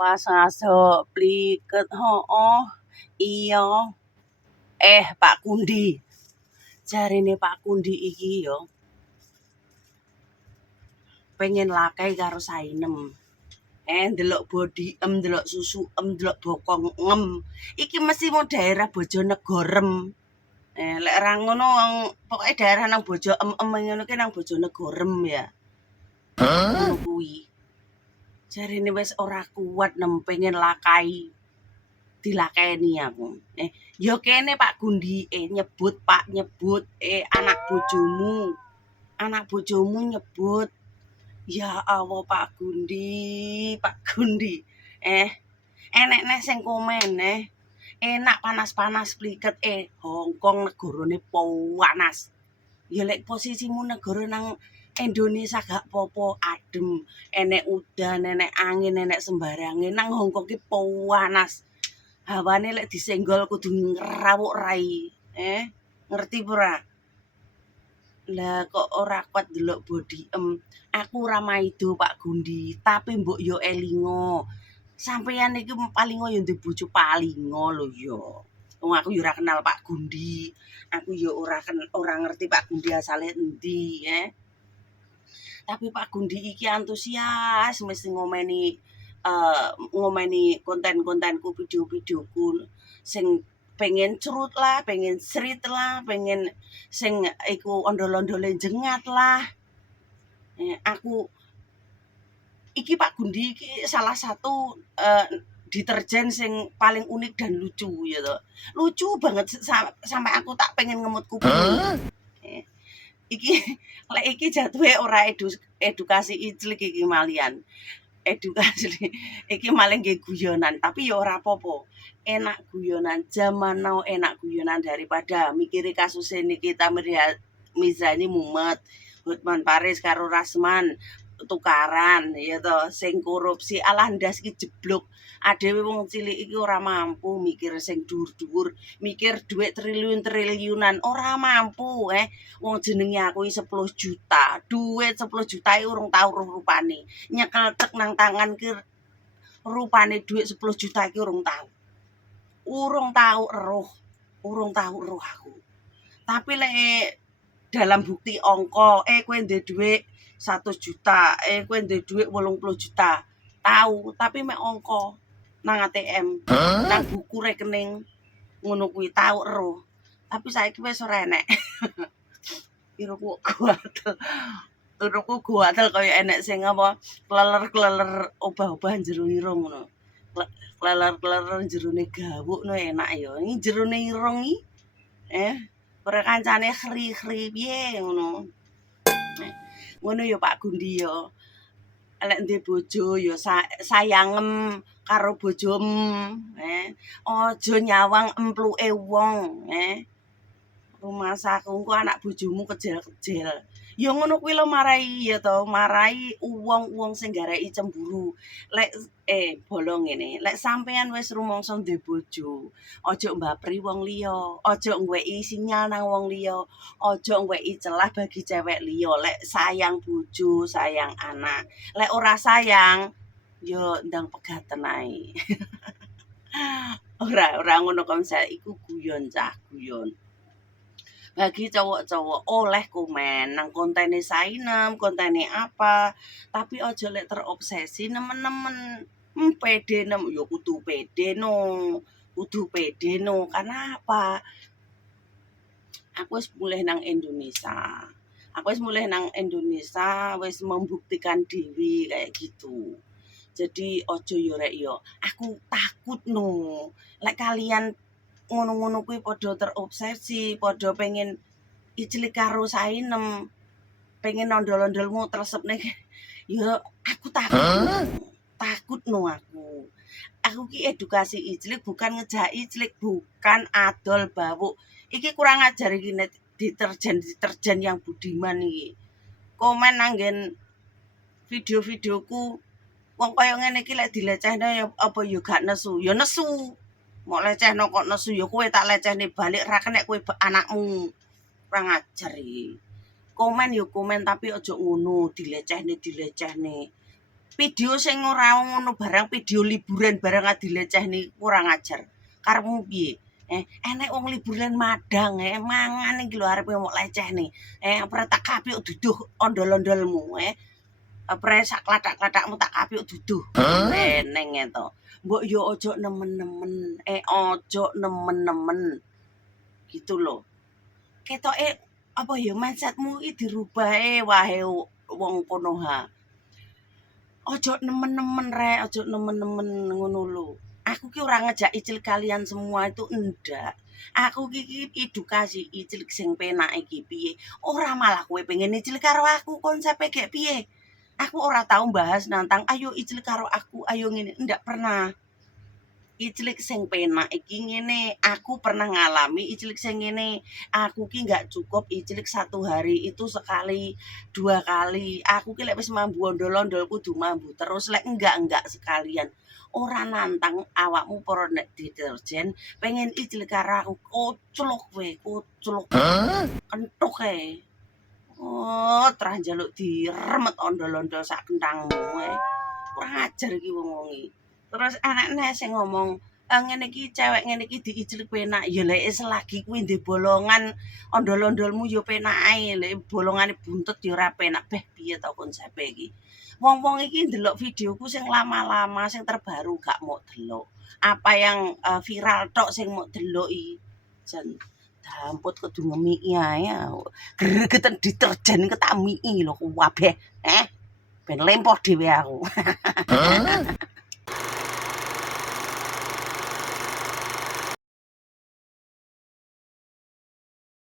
Pas ngasuk pliket hooh, iya. Pak Kundi. Jarine Pak Kundi iki ya pengen lakai karo Sainem. Ndelok Bodiem, ndelok Susuem, ndelok Bokongem. Iki mesti mau daerah Bojonegorem. Lek ora ngono pokoke daerah nang Bojo em ngono ki nang Bojonegorem ya. Ngono kuwi. Jarine wis ora kuat nem pengen lakai. Dilakeni aku. Ya kene Pak Gundi nyebut Pak nyebut anak bojomu. Anak bojomu nyebut. Ya Allah Pak Gundi, Pak Gundi. Enek neh sing komen enak panas-panas pliket Hongkong negarane panas. Ya lek posisimu negara nang Indonesia gak popo adem, enek udan, enek angin, enek sembarange. Nang Hongkong ki panas. Hawane lek disenggol kudu ngrawuk rai. Ngerti ora? Lah kok ora kuat delok Bodiem. Aku ora maido Pak Gundi, tapi mbok yo elingo. Sampeyan iki palingo yo ndek bojo palingo lho yo. Wong aku yo ora kenal Pak Gundi. Aku yo ora ngerti Pak Gundi asale endi, Tapi Pak Gundi iki antusias mesti ngomeni konten-kontenku, video-videoku sing pengen cerut lah, pengen serit lah, pengen sing iku ondol-ondole jengat lah. Aku iki Pak Gundi iki salah satu deterjen sing paling unik dan lucu ya toh. Lucu banget sampai aku tak pengen ngemut kuping. Iki lek iki jatuhe ora edukasi iclik iki malian. Edukasi iki malah nggih guyonan, tapi ya ora apa-apa. Enak guyonan, zaman now enak guyonan daripada mikiri kasus Nikita Mirzani mumet, Hotman Paris karo Rasman tukaran ya toh sing korupsi alah ndas iki jeblok. Adewe wong cilik iki ora mampu mikir sing dhuwur-dhuwur, mikir duit triliun-triliunan ora mampu wong jenenge aku 10 juta. Duit 10 juta iki urung tau roh rupane. Nyekel tek nang tangan ki rupane duit 10 juta iki urung tau. Urung tau roh aku. Tapi lek dalam bukti ongko kowe ndek dhuwit 100 juta, kowe ndek dhuwit 80 juta. Tahu, tapi mek ongko nang ATM, nang buku rekening ngono kuwi tau ero. Tapi saiki wis ora enek. Iruku guatel. Iruku guatel kaya enek sing apa kleler-kleler obah-obahan jero irung ngono. Kleler-kleler jerone gawuk no enak ya. Iki jerone irung iki ora kancane khri-khri piye ngono. Ngono ya Pak Gundi ya. Lek ndek bojo ya sayangem karo bojom, aja nyawang empluke wong, Rumah saku engko anak bojomu kejel-kejel. Ya ngono kuwi lho marai ya to, marai wong-wong sing gareki cemburu. Lek bolong ngene, lek sampean wis rumangsa ndek bojo, aja mbapri wong liya, aja ngweki sinyal nang wong liya, aja ngweki celah bagi cewek liya. Lek sayang bojo, sayang anak. Lek ora sayang, ya ndang pegaten ae. Ora ngono konsep iku guyon cah, guyon. Bagi cowok-cowok oleh komen nang kontene Sainem, kontene apa, tapi aja lek terobsesi nemen-nemen. Pede ya kudu pede no. Karena apa? Aku wis mulih nang Indonesia. Wis membuktikan diri kayak gitu. Jadi ojo yo rek yo. Aku takut no. Lek kalian ngono-ngono kuwi padha terobsesi, padha pengen iclik karo Sainem, pengen ondol-ondolmu tresepne. Ya aku takut no aku. Aku ki edukasi iclik bukan ngejak iclik, bukan adol bawuk. Iki kurang ajar iki deterjen yang budiman iki. Komen nanggen video-videoku wong kaya ngene iki lek dilecehno ya apa ya gak nesu. Ya nesu. Mok lecehno kok nesu ya kowe tak lecehne balik ra kenek kowe anakmu. Kurang ajar iki. Komen ya komen tapi aja ngono, dilecehne. Video sing ora ngono barang video liburan barang dilecehne kurang ajar. Karepmu piye? Enek wong liburan madang mangan iki lho arepe mok lecehne. Pretak kapik duduh ondol-ondolmu presak klathak-klathakmu tak kapik duduh. Eneng to. Mbok yo ojo nemen-nemen. Ojo nemen-nemen. Gitu lho. Ketoke apa ya mindsetmu iki dirubah wae wong kono ha. Ojo nemen-nemen rek, ojo nemen-nemen ngono lho. Aku ki ora ngejak cilik kalian semua itu ndak. Aku ki edukasi cilik sing penak iki piye. Ora malah kowe pengen cilik karo aku konsepe gek piye. Aku ora tau bahas nantang ayo cilik karo aku, ayo ngene, ndak pernah. Cilik sing penak iki ngene, aku pernah ngalami cilik sing ngene. Aku ki nggak cukup cilik 1 hari itu sekali 2 kali. Aku ki lek wis mambu ondol-ondol kudu mambu terus, lek enggak sekalian. Ora nantang awakmu para nek deterjen pengen cilik karo aku, koclok kowe, koclok. Entuk ae. Oh, terah njaluk diremet ondol-ondol sak kenthangmu Kurang ajar iki wong-wong iki. Terus anakne sing ngomong, ngene iki cewek ngene iki diicilik penak. Ya lek selagi kuwi ndek bolongan ondol-ondolmu ya penak ae. Lek bolongane buntut ya ora penak. Beh piye to konsepe iki. Wong-wong iki ndelok videoku sing lama-lama, sing terbaru gak mau delok. Apa yang viral tok sing mau delok iki. Jan damput kudu ngemiki ae. Gregeten deterjen ketamiki lho kabeh. Ben lempoh dhewe aku.